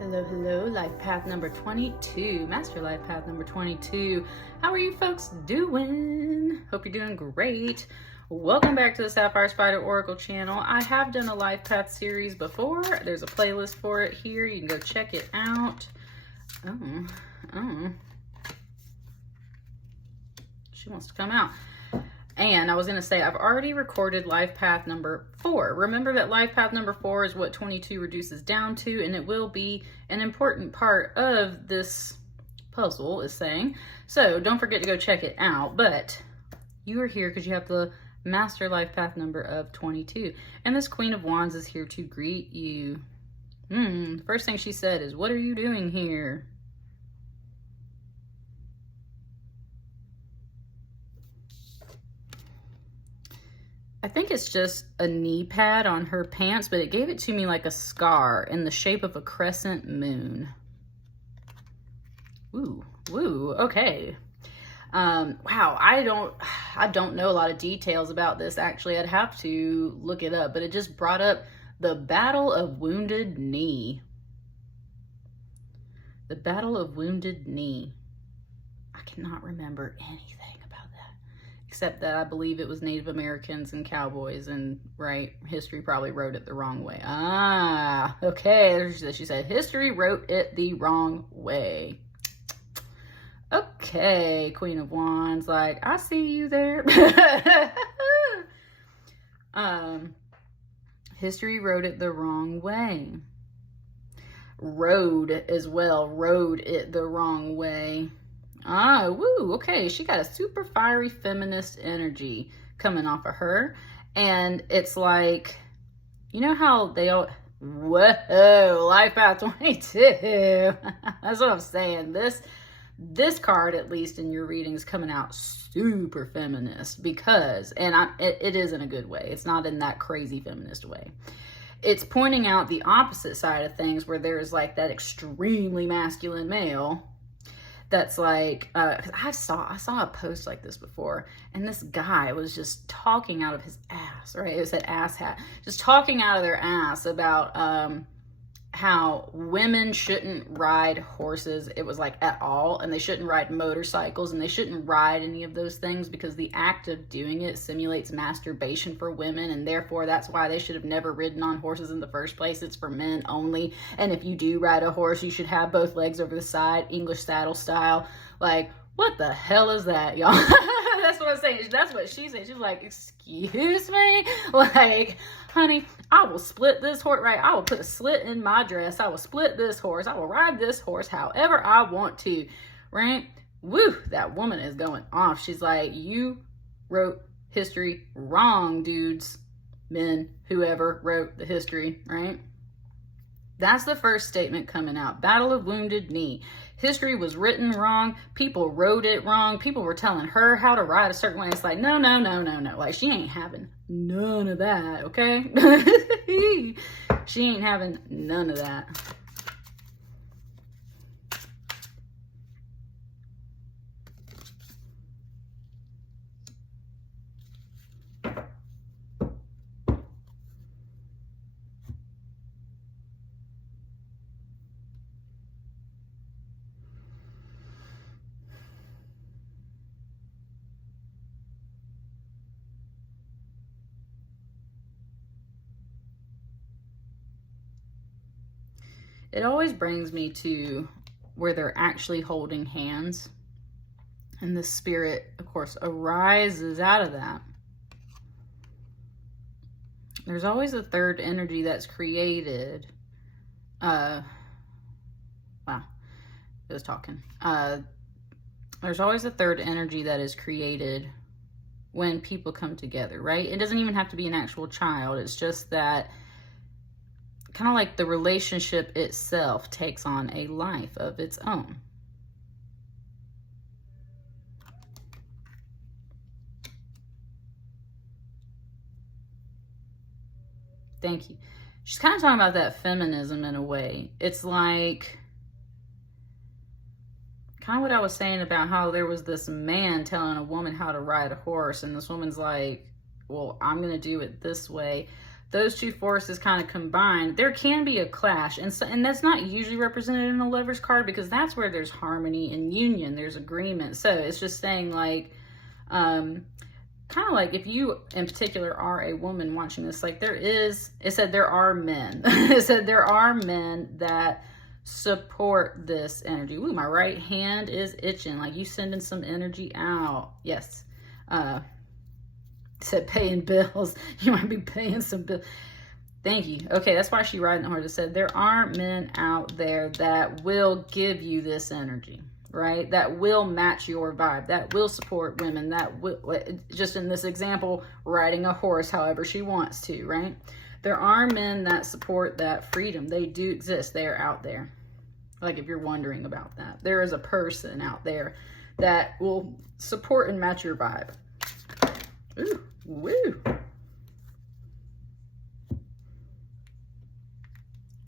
Hello, hello, life path number 22, master life path number 22. How are you folks doing? Hope you're doing great. Welcome back to the Sapphire Spider Oracle channel. I have done a life path series before. There's a playlist for it here. You can go check it out. She wants to come out. And I was going to say, I've already recorded life path number 4. Remember that life path number 4 is what 22 reduces down to, and it will be an important part of this puzzle, is saying. So don't forget to go check it out. But you are here because you have the master life path number of 22. And this Queen of Wands is here to greet you. The first thing she said is, "What are you doing here?" I think it's just a knee pad on her pants, but it gave it to me like a scar in the shape of a crescent moon. Woo, okay. Wow, I don't know a lot of details about this, actually. I'd have to look it up, but it just brought up the Battle of Wounded Knee. The Battle of Wounded Knee. I cannot remember anything about that, except that I believe it was Native Americans and cowboys, and history probably wrote it the wrong way. Okay, she said history wrote it the wrong way. Okay, Queen of Wands, like, I see you there. History wrote it the wrong way. Road as well, wrote it the wrong way. Okay, she got a super fiery feminist energy coming off of her. And it's like, you know how they all, whoa, life path 22. That's what I'm saying. This card, at least in your reading, is coming out super feminist because, and it is in a good way. It's not in that crazy feminist way. It's pointing out the opposite side of things where there's like that extremely masculine male that's like, I saw a post like this before, and this guy was just talking out of his ass, right? It said ass hat, just talking out of their ass about how women shouldn't ride horses. It was like at all, and they shouldn't ride motorcycles, and they shouldn't ride any of those things because the act of doing it simulates masturbation for women, and therefore that's why they should have never ridden on horses in the first place. It's for men only, and if you do ride a horse, you should have both legs over the side, English saddle style. Like, what the hell is that, y'all? That's what I'm saying. That's what she said. She was like, excuse me? Like, honey, I will split this horse, right? I will put a slit in my dress. I will split this horse. I will ride this horse however I want to, right? Woo, that woman is going off. She's like, you wrote history wrong, dudes, men, whoever wrote the history, right? That's the first statement coming out. Battle of Wounded Knee. History was written wrong. People wrote it wrong. People were telling her how to write a certain way. It's like, no. Like, she ain't having none of that, okay? She ain't having none of that. It always brings me to where they're actually holding hands. And the spirit, of course, arises out of that. There's always a third energy that's created. Wow, it was talking. There's always a third energy that is created when people come together, right? It doesn't even have to be an actual child. It's just that kind of like the relationship itself takes on a life of its own. Thank you. She's kind of talking about that feminism in a way. It's like kind of what I was saying about how there was this man telling a woman how to ride a horse, and this woman's like, well, I'm going to do it this way. those two forces kind of combined, there can be a clash. And so, and that's not usually represented in a Lover's card, because that's where there's harmony and union, there's agreement. So it's just saying like, kind of like if you in particular are a woman watching this, like there is, it said there are men. It said there are men that support this energy. Ooh, my right hand is itching. Like you sending some energy out. Yes. Said paying bills. You might be paying some bills. Thank you. Okay, that's why she riding the horse. It said there are men out there that will give you this energy, right? That will match your vibe, that will support women, that will, just in this example, riding a horse however she wants to, right? There are men that support that freedom. They do exist. They are out there. Like if you're wondering about that, there is a person out there that will support and match your vibe. Ooh, woo.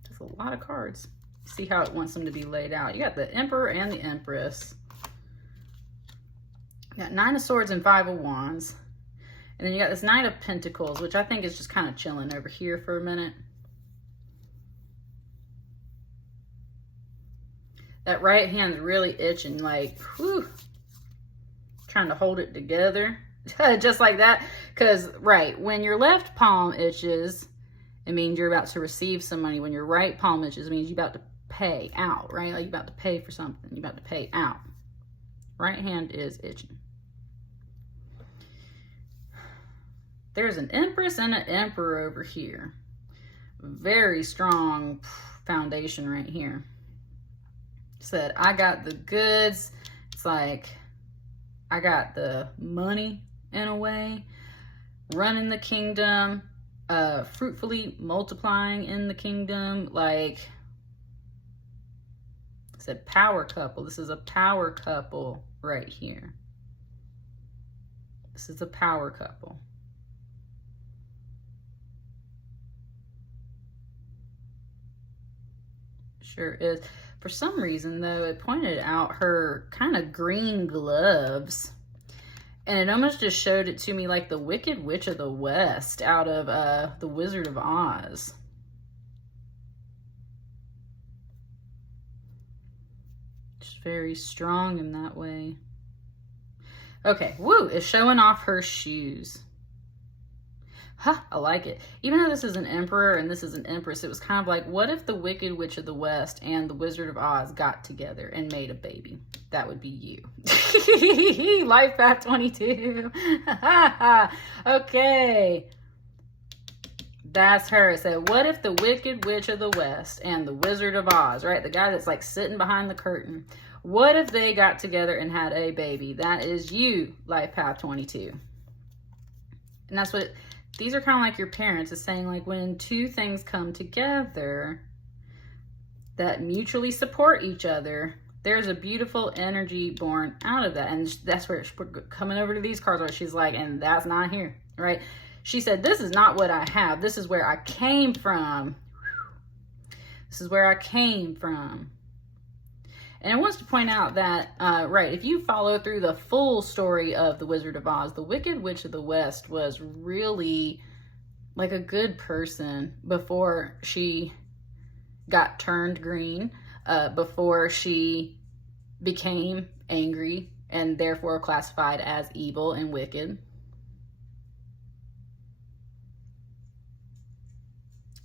That's a lot of cards. See how it wants them to be laid out. You got the Emperor and the Empress. You got Nine of Swords and Five of Wands. And then you got this Knight of Pentacles, which I think is just kind of chilling over here for a minute. That right hand's really itching, like, whew, trying to hold it together. Just like that. Because, right, when your left palm itches, it means you're about to receive some money. When your right palm itches, it means you're about to pay out, right? Like you're about to pay for something. You're about to pay out. Right hand is itching. There's an Empress and an Emperor over here. Very strong foundation right here. Said, I got the goods. It's like, I got the money in a way. Running the kingdom. Fruitfully multiplying in the kingdom. Like, it said power couple. This is a power couple right here. This is a power couple. Sure is. For some reason, though, it pointed out her kind of green gloves. And it almost just showed it to me like the Wicked Witch of the West out of The Wizard of Oz. Just very strong in that way. Okay, woo, it's showing off her shoes. Huh, I like it. Even though this is an Emperor and this is an Empress, it was kind of like, what if the Wicked Witch of the West and the Wizard of Oz got together and made a baby? That would be you. Life Path 22. Okay. That's her. It said, what if the Wicked Witch of the West and the Wizard of Oz, right? The guy that's like sitting behind the curtain. What if they got together and had a baby? That is you, Life Path 22. And that's what these are kind of like your parents. It's saying like when two things come together that mutually support each other, there's a beautiful energy born out of that. And that's where we're coming over to these cards where she's like, and that's not here, right? She said, this is not what I have. This is where I came from. This is where I came from. And I want to point out that, right, if you follow through the full story of The Wizard of Oz, the Wicked Witch of the West was really like a good person before she got turned green, before she became angry and therefore classified as evil and wicked.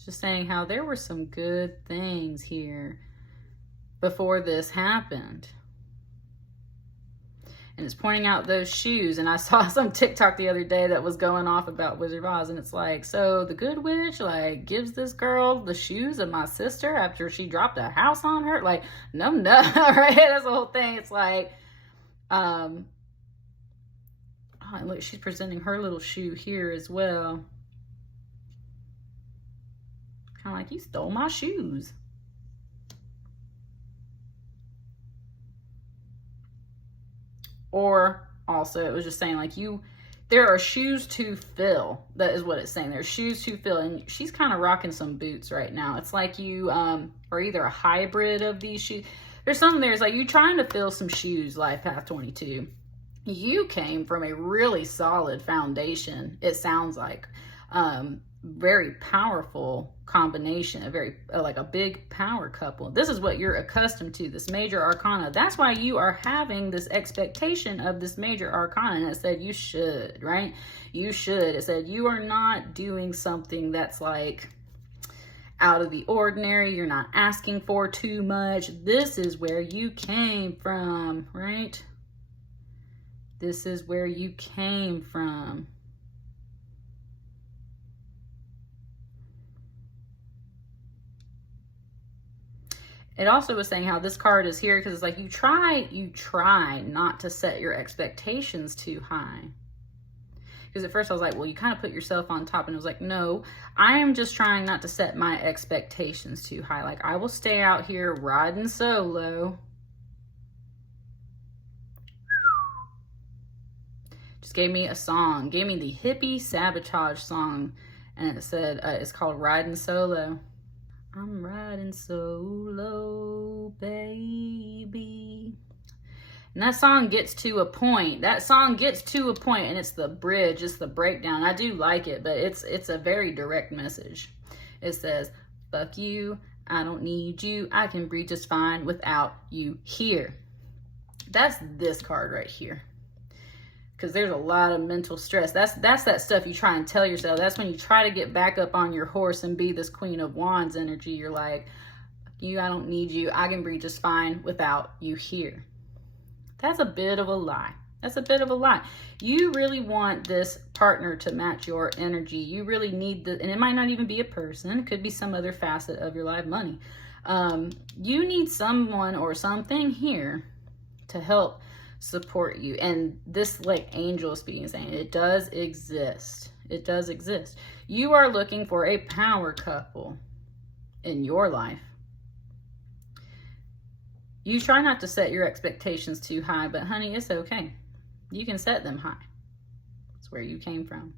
Just saying how there were some good things here before this happened. And it's pointing out those shoes. And I saw some TikTok the other day that was going off about Wizard of Oz. And it's like, so the good witch like gives this girl the shoes of my sister after she dropped a house on her. Like, no, right? That's the whole thing. It's like, oh, look, she's presenting her little shoe here as well. Kind of like, you stole my shoes. Or also, it was just saying like there are shoes to fill. That is what it's saying. There's shoes to fill. And she's kind of rocking some boots right now. It's like you are either a hybrid of these shoes. There's something there's like you trying to fill some shoes, Life Path 22. You came from a really solid foundation, it sounds like. very powerful combination, a very like a big power couple. This is what you're accustomed to, this major arcana. That's why you are having this expectation of this major arcana. And it said you should, right? You should. It said you are not doing something that's like out of the ordinary. You're not asking for too much. This is where you came from, right? This is where you came from. It also was saying how this card is here because it's like you try not to set your expectations too high. Because at first I was like, well, you kind of put yourself on top, and it was like, no, I am just trying not to set my expectations too high. Like, I will stay out here riding solo. Just gave me a song, gave me the hippie sabotage song, and it said, it's called Riding Solo. I'm riding solo, baby. And that song gets to a point. That song gets to a point, and it's the bridge, it's the breakdown. I do like it, but it's a very direct message. It says, fuck you, I don't need you, I can breathe just fine without you here. That's this card right here. Because there's a lot of mental stress. That's that stuff you try and tell yourself. That's when you try to get back up on your horse and be this Queen of Wands energy. You're like, you, I don't need you. I can breathe just fine without you here. That's a bit of a lie. That's a bit of a lie. You really want this partner to match your energy. You really need the, and it might not even be a person. It could be some other facet of your life, money. You need someone or something here to help support you. And this like angel speaking, saying it does exist. It does exist. You are looking for a power couple in your life. You try not to set your expectations too high, but honey, it's okay. You can set them high. That's where you came from.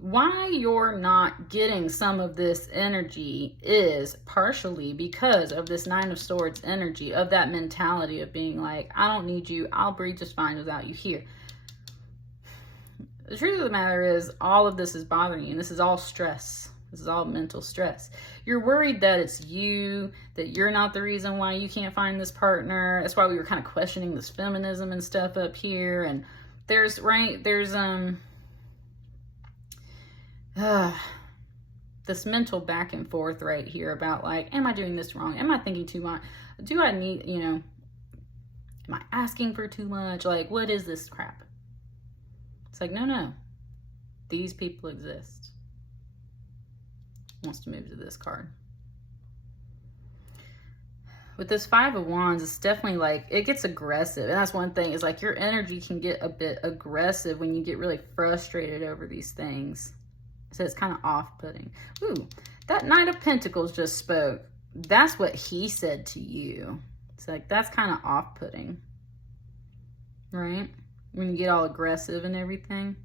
Why you're not getting some of this energy is partially because of this Nine of Swords energy, of that mentality of being like, I don't need you, I'll breathe just fine without you here. The truth of the matter is, all of this is bothering you, and this is all stress. This is all mental stress. You're worried that it's you, that you're not the reason why you can't find this partner. That's why we were kind of questioning this feminism and stuff up here. And there's this mental back and forth right here about like, am I doing this wrong? Am I thinking too much? Do I need, am I asking for too much? Like, what is this crap? It's like, no. These people exist. Wants to move to this card. With this Five of Wands, it's definitely like, it gets aggressive. And that's one thing, is like your energy can get a bit aggressive when you get really frustrated over these things. So it's kind of off-putting. Ooh, that Knight of Pentacles just spoke. That's what he said to you. It's like, that's kind of off-putting. Right? When you get all aggressive and everything.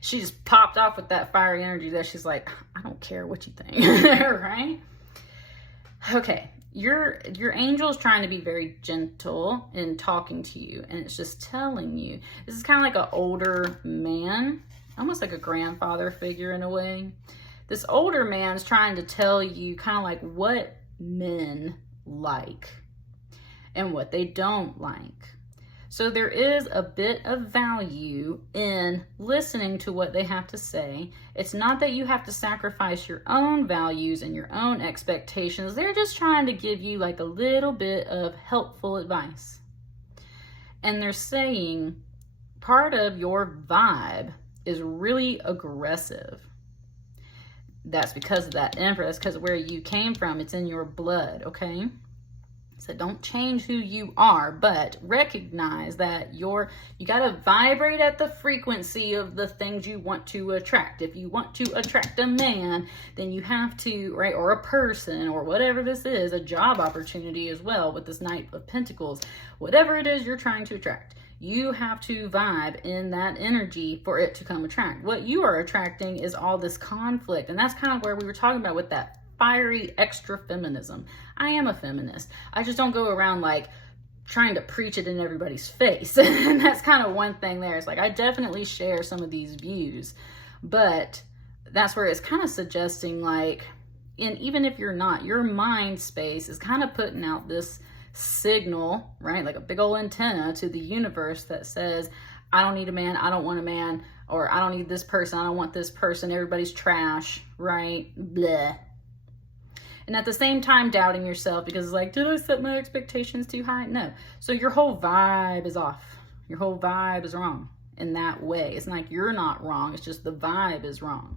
She just popped off with that fiery energy there. She's like, I don't care what you think. Right? Okay. Your angel's trying to be very gentle in talking to you. And it's just telling you. This is kind of like an older man. Almost like a grandfather figure in a way. This older man's trying to tell you kind of like what men like and what they don't like. So there is a bit of value in listening to what they have to say. It's not that you have to sacrifice your own values and your own expectations. They're just trying to give you like a little bit of helpful advice. And they're saying part of your vibe is really aggressive. That's because of that Empress, because of where you came from. It's in your blood, okay? So don't change who you are, but recognize that you got to vibrate at the frequency of the things you want to attract. If you want to attract a man, then you have to, right, or a person, or whatever this is, a job opportunity as well with this Knight of Pentacles. Whatever it is you're trying to attract, you have to vibe in that energy for it to come attract. What you are attracting is all this conflict, and that's kind of where we were talking about with that fiery extra feminism. I am a feminist. I just don't go around like trying to preach it in everybody's face. And that's kind of one thing there. It's like I definitely share some of these views, but that's where it's kind of suggesting like, and even if you're not, your mind space is kind of putting out this signal, right? Like a big old antenna to the universe that says, I don't need a man, I don't want a man, or I don't need this person, I don't want this person, everybody's trash, right? Bleh. And at the same time doubting yourself because it's like, did I set my expectations too high? No. So your whole vibe is off. Your whole vibe is wrong in that way. It's not like you're not wrong, it's just the vibe is wrong.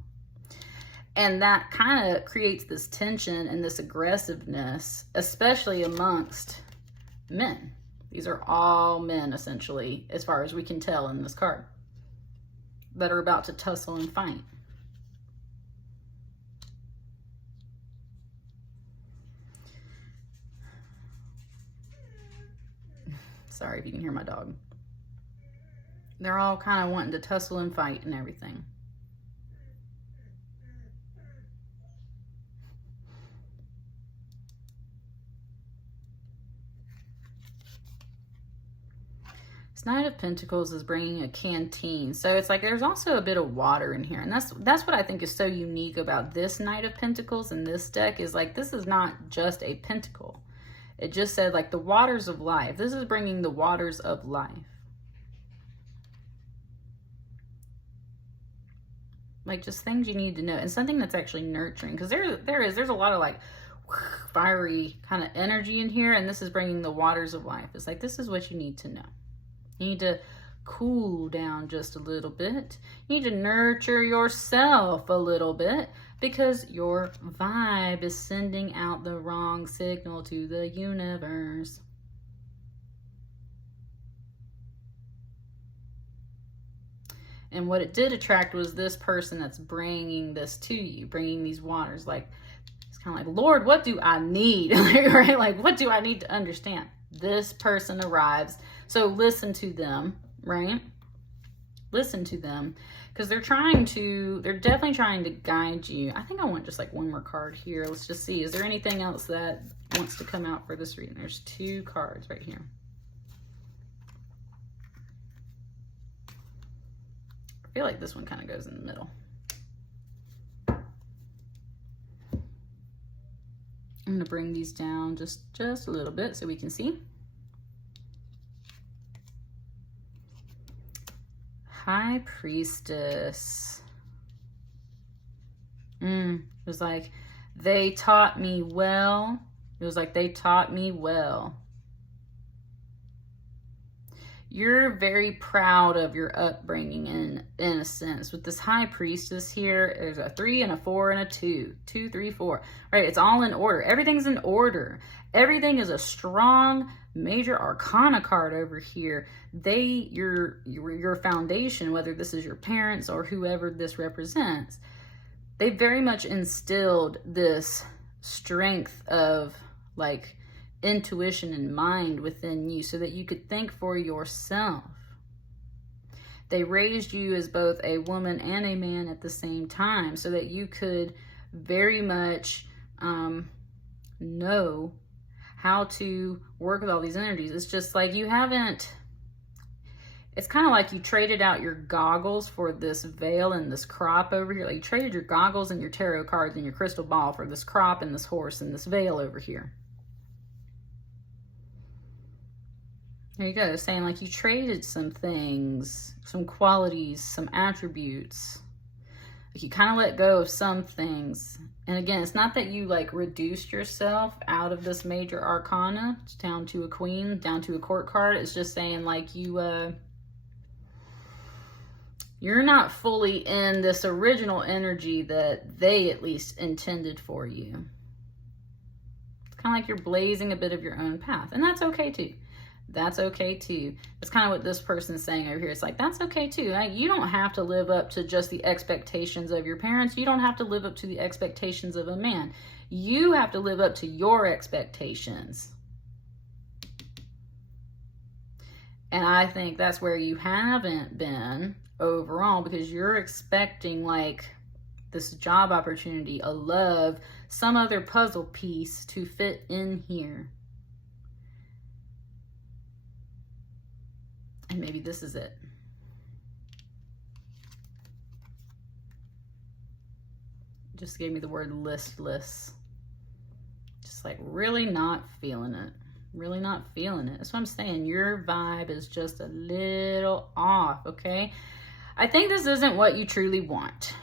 And that kind of creates this tension and this aggressiveness, especially amongst men. These are all men, essentially, as far as we can tell in this card, that are about to tussle and fight. Sorry if you can hear my dog. They're all kind of wanting to tussle and fight and everything. This Knight of Pentacles is bringing a canteen. So it's like there's also a bit of water in here. And that's what I think is so unique about this Knight of Pentacles in this deck is like this is not just a pentacle. It just said like the waters of life. This is bringing the waters of life. Like just things you need to know. And something that's actually nurturing. Because there's a lot of like fiery kind of energy in here. And this is bringing the waters of life. It's like this is what you need to know. You need to cool down just a little bit. You need to nurture yourself a little bit because your vibe is sending out the wrong signal to the universe. And what it did attract was this person that's bringing this to you, bringing these waters. Like, it's kind of like, Lord, what do I need? Right? Like, what do I need to understand? This person arrives. So listen to them, right? Listen to them because they're definitely trying to guide you. I think I want just like one more card here. Let's just see. Is there anything else that wants to come out for this reading? There's 2 cards right here. I feel like this one kind of goes in the middle. I'm going to bring these down just a little bit so we can see. High Priestess. It was like, they taught me well. It was like, they taught me well. You're very proud of your upbringing in a sense. With this High Priestess here, there's a 3 and a 4 and a 2. 2, 3, 4. Right, it's all in order. Everything's in order. Everything is a strong major arcana card over here. Your foundation, whether this is your parents or whoever this represents, they very much instilled this strength of like intuition and mind within you so that you could think for yourself. They raised you as both a woman and a man at the same time so that you could very much know how to work with all these energies. It's just like you haven't, it's kind of like you traded out your goggles for this veil and this crop over here. Like you traded your goggles and your tarot cards and your crystal ball for this crop and this horse and this veil over here. There you go, saying like you traded some things, some qualities, some attributes. Like you kind of let go of some things. And again, it's not that you like reduced yourself out of this major arcana down to a queen, down to a court card. It's just saying like you're not fully in this original energy that they at least intended for you. It's kind of like you're blazing a bit of your own path. And that's okay too. That's okay too. That's kind of what this person's saying over here. It's like, that's okay too. You don't have to live up to just the expectations of your parents. You don't have to live up to the expectations of a man. You have to live up to your expectations. And I think that's where you haven't been overall because you're expecting like this job opportunity, a love, some other puzzle piece to fit in here. And maybe this is it. just gave me the word listless. Just like really not feeling it. Really not feeling it. That's what I'm saying. Your vibe is just a little off, okay? I think this isn't what you truly want.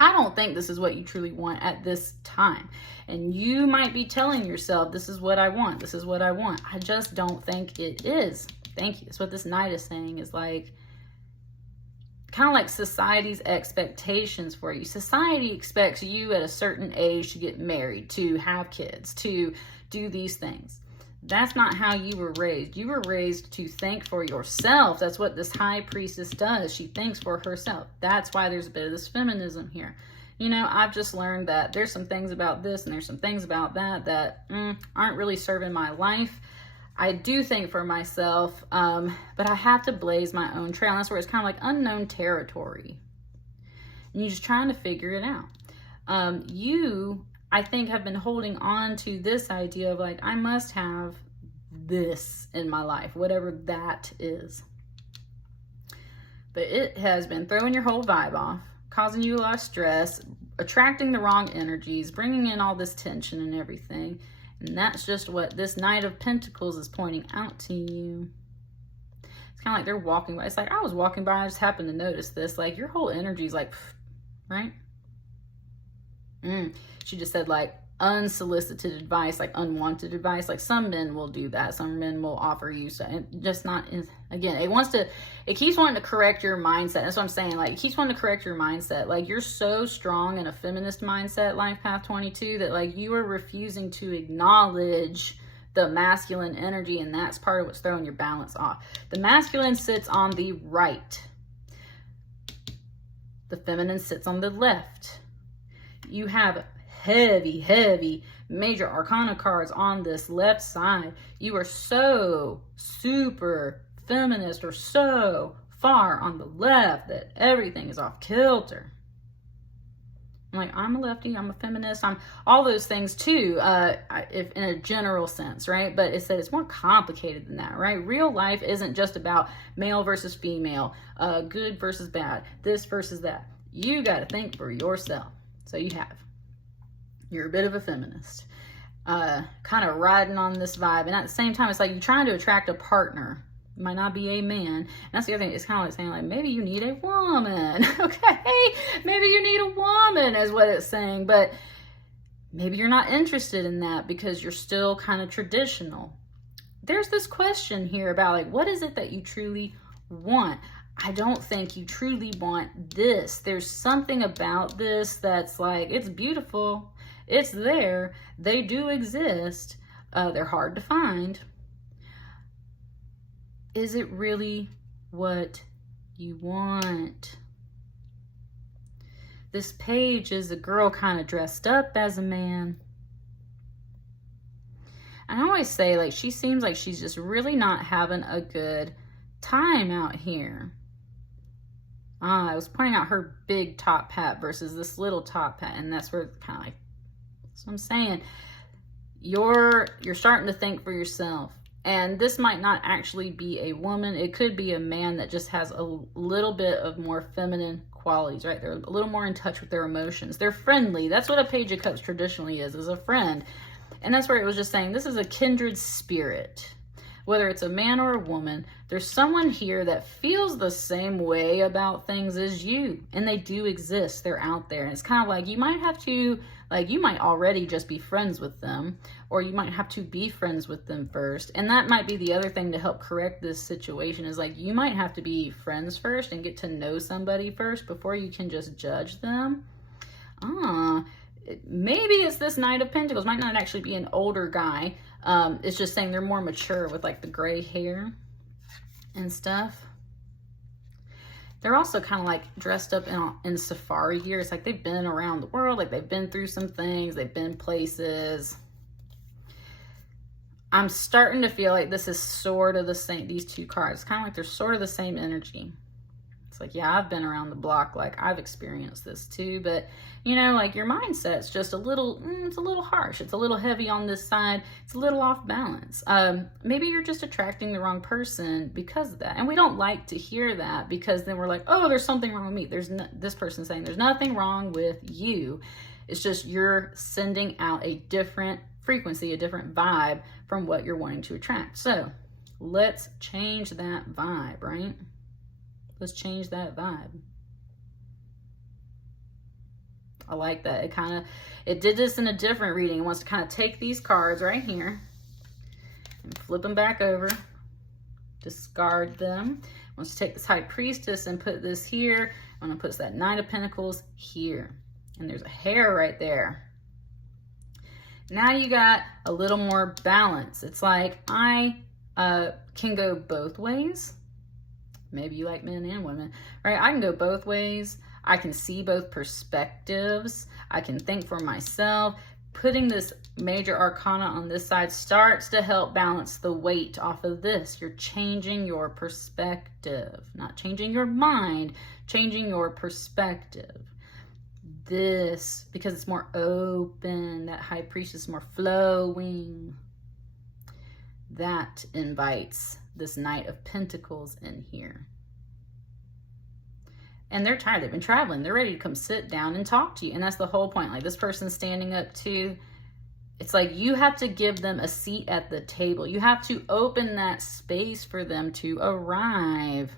I don't think this is what you truly want at this time. And you might be telling yourself, this is what I want. This is what I want. I just don't think it is. Thank you. That's what this Knight is saying, is like, kind of like society's expectations for you. Society expects you at a certain age to get married, to have kids, to do these things. That's not how you were raised. You were raised to think for yourself. That's what this High Priestess does. She thinks for herself. That's why there's a bit of this feminism here. You know, I've just learned that there's some things about this and there's some things about that that aren't really serving my life. I do think for myself, but I have to blaze my own trail. And that's where it's kind of like unknown territory. And you're just trying to figure it out. You, I think, have been holding on to this idea of like, I must have this in my life, whatever that is. But it has been throwing your whole vibe off, causing you a lot of stress, attracting the wrong energies, bringing in all this tension and everything. And that's just what this Knight of Pentacles is pointing out to you. It's kind of like they're walking by. It's like, I was walking by, I just happened to notice this. Like, your whole energy is like, right? She just said like unsolicited advice, like unwanted advice. Like some men will do that. Some men will offer you, so just not, again, it keeps wanting to correct your mindset. That's what I'm saying. Like, it keeps wanting to correct your mindset. Like, you're so strong in a feminist mindset, Life Path 22, that like you are refusing to acknowledge the masculine energy, and that's part of what's throwing your balance off. The masculine sits on the right. The feminine sits on the left. You have heavy major arcana cards on this left side. You are so super feminist, or so far on the left that everything is off kilter. I'm like, I'm a lefty, I'm a feminist, I'm all those things too, if in a general sense, right? But it said it's more complicated than that, right? Real life isn't just about male versus female, good versus bad, this versus that. You got to think for yourself. So you're a bit of a feminist, kind of riding on this vibe. And at the same time, it's like you're trying to attract a partner. It might not be a man. And that's the other thing. It's kind of like saying like, maybe you need a woman. Okay. Maybe you need a woman is what it's saying. But maybe you're not interested in that because you're still kind of traditional. There's this question here about like, what is it that you truly want? I don't think you truly want this. There's something about this that's like, it's beautiful. It's there. They do exist. They're hard to find. Is it really what you want? This page is a girl kind of dressed up as a man. And I always say, like, she seems like she's just really not having a good time out here. I was pointing out her big top hat versus this little top hat, and that's where kind of like, so I'm saying, you're starting to think for yourself. And this might not actually be a woman. It could be a man that just has a little bit of more feminine qualities, right? They're a little more in touch with their emotions. They're friendly. That's what a Page of Cups traditionally is a friend. And that's where it was just saying, this is a kindred spirit. Whether it's a man or a woman, there's someone here that feels the same way about things as you. And they do exist. They're out there. And it's kind of like, you might have to, like, you might already just be friends with them, or you might have to be friends with them first. And that might be the other thing to help correct this situation, is like, you might have to be friends first and get to know somebody first before you can just judge them. Maybe it's this Knight of Pentacles. Might not actually be an older guy. It's just saying they're more mature with like the gray hair and stuff. They're also kind of like dressed up in safari gear. It's like they've been around the world. Like they've been through some things. They've been places. I'm starting to feel like this is sort of the same, these two cards. Kind of like they're sort of the same energy. It's like, yeah, I've been around the block. Like, I've experienced this too. But, you know, like, your mindset's just a little, it's a little harsh. It's a little heavy on this side. It's a little off balance. Maybe you're just attracting the wrong person because of that. And we don't like to hear that, because then we're like, oh, there's something wrong with me. There's this person saying there's nothing wrong with you. It's just you're sending out a different frequency, a different vibe from what you're wanting to attract. So let's change that vibe, right? Let's change that vibe. I like that. It did this in a different reading. It wants to kind of take these cards right here and flip them back over, discard them. It wants to take this High Priestess and put this here. I'm going to put that Knight of Pentacles here. And there's a hair right there. Now you got a little more balance. It's like, I can go both ways. Maybe you like men and women, right? I can go both ways. I can see both perspectives. I can think for myself. Putting this major arcana on this side starts to help balance the weight off of this. You're changing your perspective, not changing your mind, changing your perspective. This, because it's more open, that High Priestess is more flowing. That invites this Knight of Pentacles in here. And they're tired. They've been traveling. They're ready to come sit down and talk to you. And that's the whole point. Like, this person's standing up too. It's like you have to give them a seat at the table. You have to open that space for them to arrive.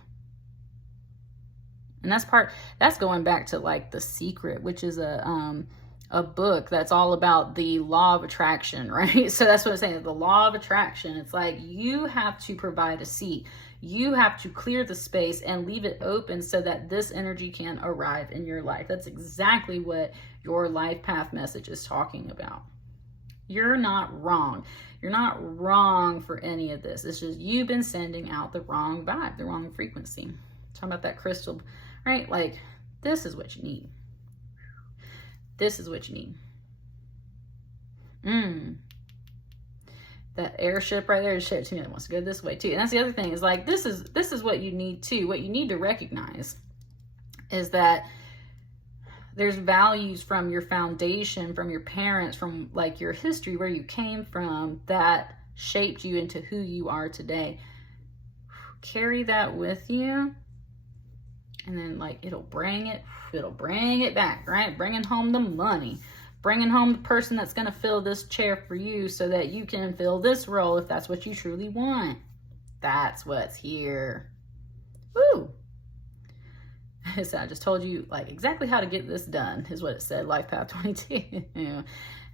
And that's going back to like The Secret, which is a book that's all about the law of attraction, right? So that's what I'm saying, the law of attraction. It's like you have to provide a seat. You have to clear the space and leave it open so that this energy can arrive in your life. That's exactly what your life path message is talking about. You're not wrong. You're not wrong for any of this. It's just you've been sending out the wrong vibe, the wrong frequency. Talking about that crystal, right? Like, this is what you need. This is what you need. That airship right there is shaped to me that wants to go this way too. And that's the other thing, is like, this is what you need too. What you need to recognize is that there's values from your foundation, from your parents, from like your history, where you came from, that shaped you into who you are today. Carry that with you. And then like it'll bring it back, right? Bringing home the money, bringing home the person that's going to fill this chair for you so that you can fill this role if that's what you truly want. That's what's here. Woo! So I just told you like exactly how to get this done is what it said, Life Path 22. And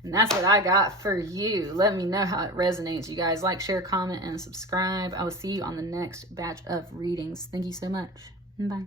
that's what I got for you. Let me know how it resonates. You guys like, share, comment, and subscribe. I will see you on the next batch of readings. Thank you so much. Bye.